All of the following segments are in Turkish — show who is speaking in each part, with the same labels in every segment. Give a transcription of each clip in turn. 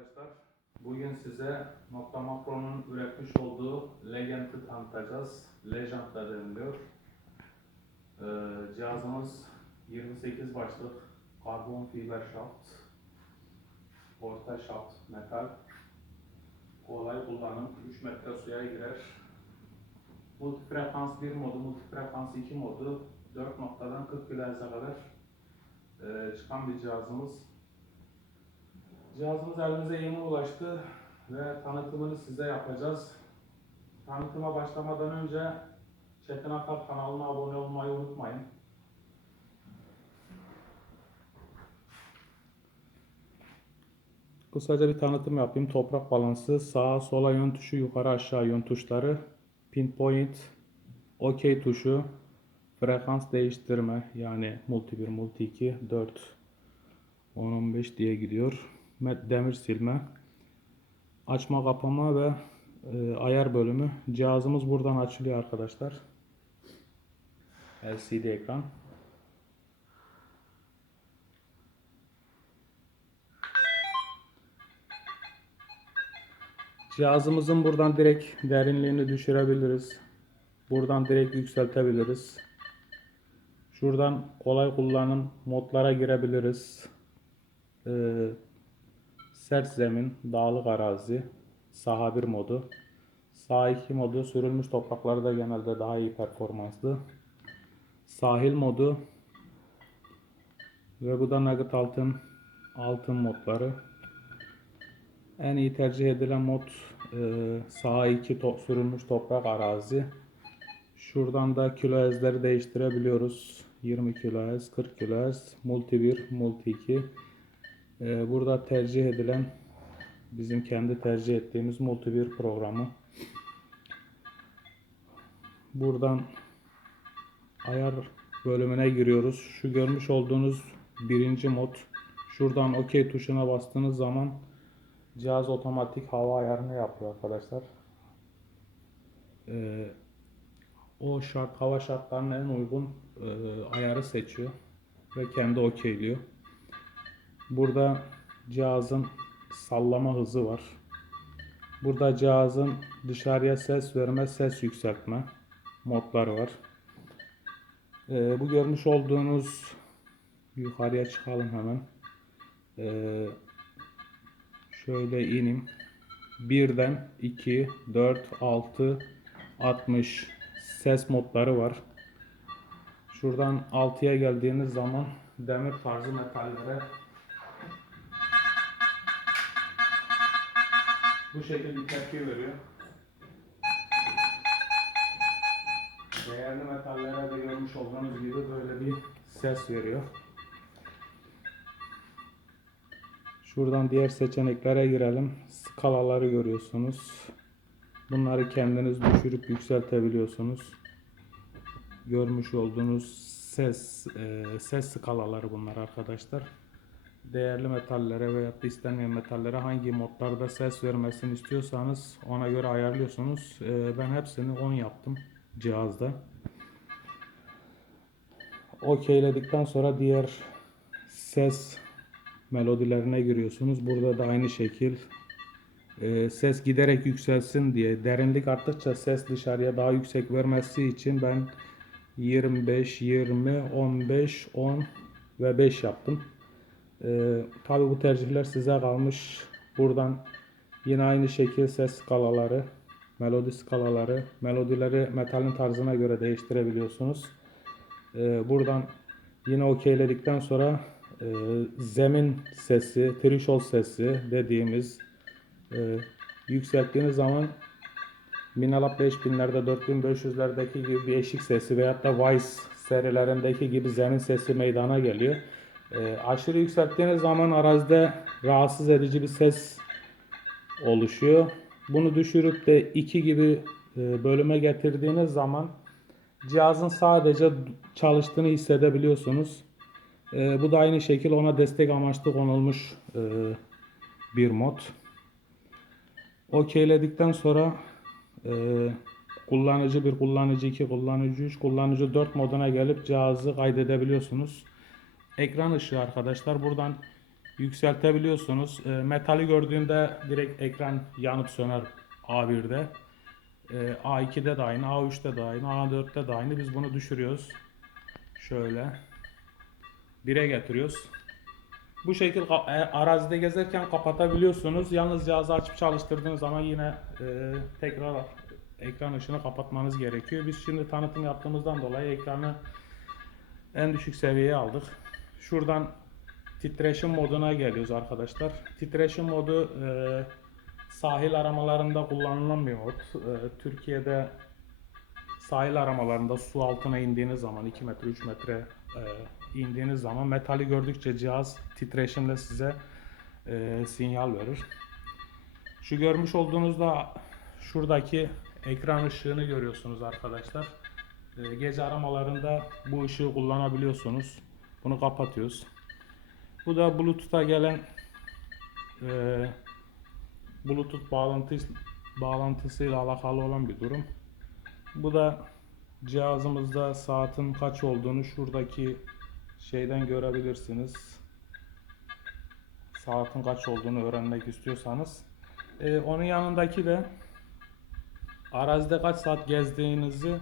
Speaker 1: arkadaşlar. Bugün size Nokta Makro'nun üretmiş olduğu Legend'i tanıtacağız. Legend da deniliyor. Ee, cihazımız 28 başlık karbon fiber şaft. Orta şaft metal. Kolay kullanım. 3 metre suya girer. Multifrekans 1 modu, multifrekans 2 modu 4 noktadan 40 kHz'e kadar e, çıkan bir cihazımız. Cihazımız elimize yeni ulaştı ve tanıtımını size yapacağız. Tanıtıma başlamadan önce Çetin Akar kanalına abone olmayı unutmayın. Kısaca bir tanıtım yapayım. Toprak balansı, sağa sola yön tuşu, yukarı aşağı yön tuşları, pinpoint, OK tuşu, frekans değiştirme yani multi 1, multi 2, 4, 10-15 diye gidiyor. Demir silme, açma kapama ve e, ayar bölümü. Cihazımız buradan açılıyor arkadaşlar. LCD ekran. Cihazımızın buradan direkt derinliğini düşürebiliriz. Buradan direkt yükseltebiliriz. Şuradan kolay kullanım modlara girebiliriz. Ee, sert zemin, dağlık arazi, saha 1 modu. Saha 2 modu sürülmüş topraklarda genelde daha iyi performanslı. Sahil modu ve bu da nugget altın altın modları. En iyi tercih edilen mod e, saha 2 to- sürülmüş toprak arazi. Şuradan da kilohertzleri değiştirebiliyoruz. 20 kHz, 40 kHz, multi 1, multi 2. Ee, burada tercih edilen bizim kendi tercih ettiğimiz multi 1 programı. Buradan ayar bölümüne giriyoruz. Şu görmüş olduğunuz birinci mod. Şuradan OK tuşuna bastığınız zaman cihaz otomatik hava ayarını yapıyor arkadaşlar. Ee, o şart hava şartlarına en uygun e, ayarı seçiyor ve kendi okeyliyor. Burada cihazın sallama hızı var. Burada cihazın dışarıya ses verme, ses yükseltme modları var. E, bu görmüş olduğunuz yukarıya çıkalım hemen. E, şöyle ineyim. 1'den 2, 4, 6, 60 ses modları var. Şuradan 6'ya geldiğiniz zaman demir tarzı metallere bu şekilde bir tepki veriyor. Değerli metallere de görmüş olduğunuz gibi böyle bir ses veriyor. Şuradan diğer seçeneklere girelim. Skalaları görüyorsunuz. Bunları kendiniz düşürüp yükseltebiliyorsunuz. Görmüş olduğunuz ses e, ses skalaları bunlar arkadaşlar. Değerli metallere veya istenmeyen metallere hangi modlarda ses vermesini istiyorsanız ona göre ayarlıyorsunuz. E, ben hepsini 10 yaptım cihazda. Okeyledikten sonra diğer ses melodilerine giriyorsunuz. Burada da aynı şekil e, ses giderek yükselsin diye derinlik arttıkça ses dışarıya daha yüksek vermesi için ben 25, 20, 15, 10 ve 5 yaptım. E, Tabi bu tercihler size kalmış. Buradan yine aynı şekil ses skalaları, melodi skalaları, melodileri metalin tarzına göre değiştirebiliyorsunuz. E, buradan yine okeyledikten sonra e, zemin sesi, threshold sesi dediğimiz e, yükselttiğiniz zaman Minalab 5000'lerde 4500'lerdeki gibi bir eşik sesi veyahut da Vice serilerindeki gibi zemin sesi meydana geliyor. E, aşırı yükselttiğiniz zaman arazide rahatsız edici bir ses oluşuyor. Bunu düşürüp de 2 gibi e, bölüme getirdiğiniz zaman cihazın sadece çalıştığını hissedebiliyorsunuz. E, bu da aynı şekilde ona destek amaçlı konulmuş e, bir mod. Okeyledikten sonra e, kullanıcı 1, kullanıcı 2, kullanıcı 3, kullanıcı 4 moduna gelip cihazı kaydedebiliyorsunuz. Ekran ışığı arkadaşlar buradan yükseltebiliyorsunuz. E, metali gördüğünde direkt ekran yanıp söner A1'de. E, A2'de de aynı, A3'te de aynı, A4'te de aynı. Biz bunu düşürüyoruz. Şöyle. 1'e getiriyoruz. Bu şekilde ka- e, arazide gezerken kapatabiliyorsunuz. Yalnız cihazı açıp çalıştırdığınız zaman yine e, tekrar ekran ışığını kapatmanız gerekiyor. Biz şimdi tanıtım yaptığımızdan dolayı ekranı en düşük seviyeye aldık. Şuradan titreşim moduna geliyoruz arkadaşlar. Titreşim modu e, sahil aramalarında kullanılan bir mod. E, Türkiye'de sahil aramalarında su altına indiğiniz zaman 2 metre 3 metre e, indiğiniz zaman metali gördükçe cihaz titreşimle size e, sinyal verir. Şu görmüş olduğunuzda şuradaki ekran ışığını görüyorsunuz arkadaşlar. E, gece aramalarında bu ışığı kullanabiliyorsunuz. Bunu kapatıyoruz. Bu da Bluetooth'a gelen e, Bluetooth bağlantı bağlantısıyla alakalı olan bir durum. Bu da cihazımızda saatin kaç olduğunu şuradaki şeyden görebilirsiniz. Saatin kaç olduğunu öğrenmek istiyorsanız. Ee, onun yanındaki de arazide kaç saat gezdiğinizi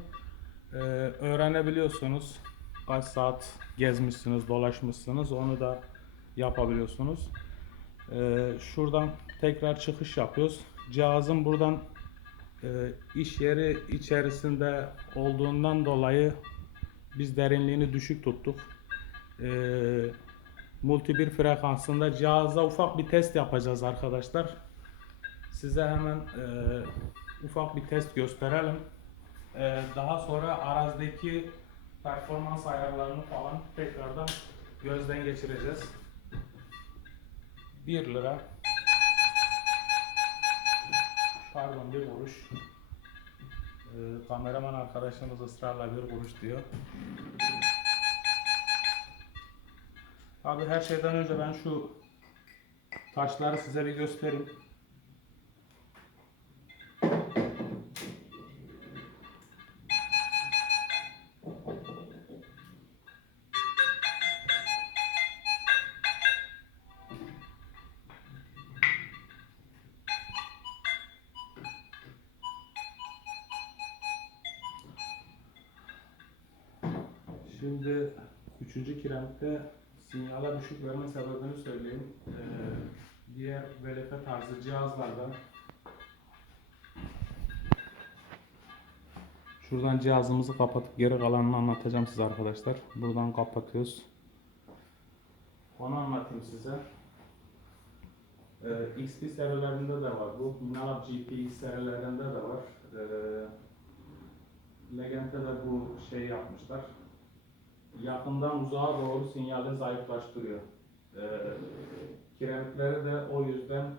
Speaker 1: e, öğrenebiliyorsunuz. Kaç saat gezmişsiniz, dolaşmışsınız onu da yapabiliyorsunuz. Ee, şuradan tekrar çıkış yapıyoruz. Cihazın buradan e, iş yeri içerisinde olduğundan dolayı biz derinliğini düşük tuttuk. E, multi bir frekansında cihaza ufak bir test yapacağız arkadaşlar. Size hemen e, ufak bir test gösterelim. E, daha sonra arazdaki performans ayarlarını falan tekrardan gözden geçireceğiz. 1 lira Pardon bir kuruş. Ee, kameraman arkadaşımız ısrarla bir kuruş diyor. Abi her şeyden önce ben şu taşları size bir göstereyim. Şimdi üçüncü kiremitte sinyale düşük verme sebebini söyleyeyim. Ee, diğer VLF tarzı cihazlarda Şuradan cihazımızı kapatıp geri kalanını anlatacağım size arkadaşlar. Buradan kapatıyoruz. Onu anlatayım size. Ee, XP serilerinde de var bu. Minalab GP serilerinde de var. Ee, Legend'de de bu şey yapmışlar yakından uzağa doğru sinyali zayıflaştırıyor. Ee, kiremitleri de o yüzden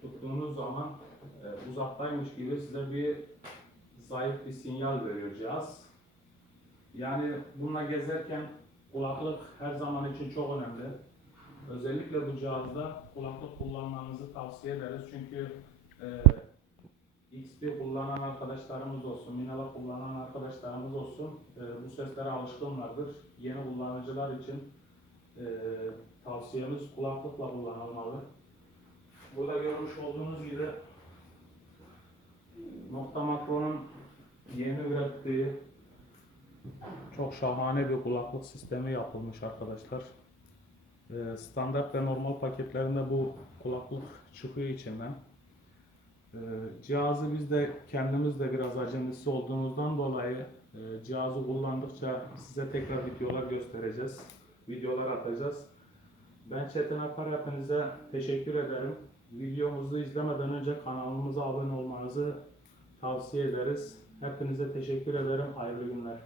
Speaker 1: tuttuğunuz zaman e, uzaktaymış gibi size bir zayıf bir sinyal veriyor cihaz. Yani bununla gezerken kulaklık her zaman için çok önemli. Özellikle bu cihazda kulaklık kullanmanızı tavsiye ederiz çünkü e, XP kullanan arkadaşlarımız olsun, Minala kullanan arkadaşlarımız olsun e, bu seslere alışkınlardır. Yeni kullanıcılar için e, tavsiyemiz kulaklıkla kullanılmalı. Burada görmüş olduğunuz gibi Nokta Makro'nun yeni ürettiği çok şahane bir kulaklık sistemi yapılmış arkadaşlar. E, standart ve normal paketlerinde bu kulaklık çıkıyor içinden. Ee, Cihazı biz de kendimiz de biraz acemisi olduğumuzdan dolayı e, cihazı kullandıkça size tekrar videolar göstereceğiz. Videolar atacağız. Ben Çetin Akar hepinize teşekkür ederim. Videomuzu izlemeden önce kanalımıza abone olmanızı tavsiye ederiz. Hepinize teşekkür ederim. Hayırlı günler.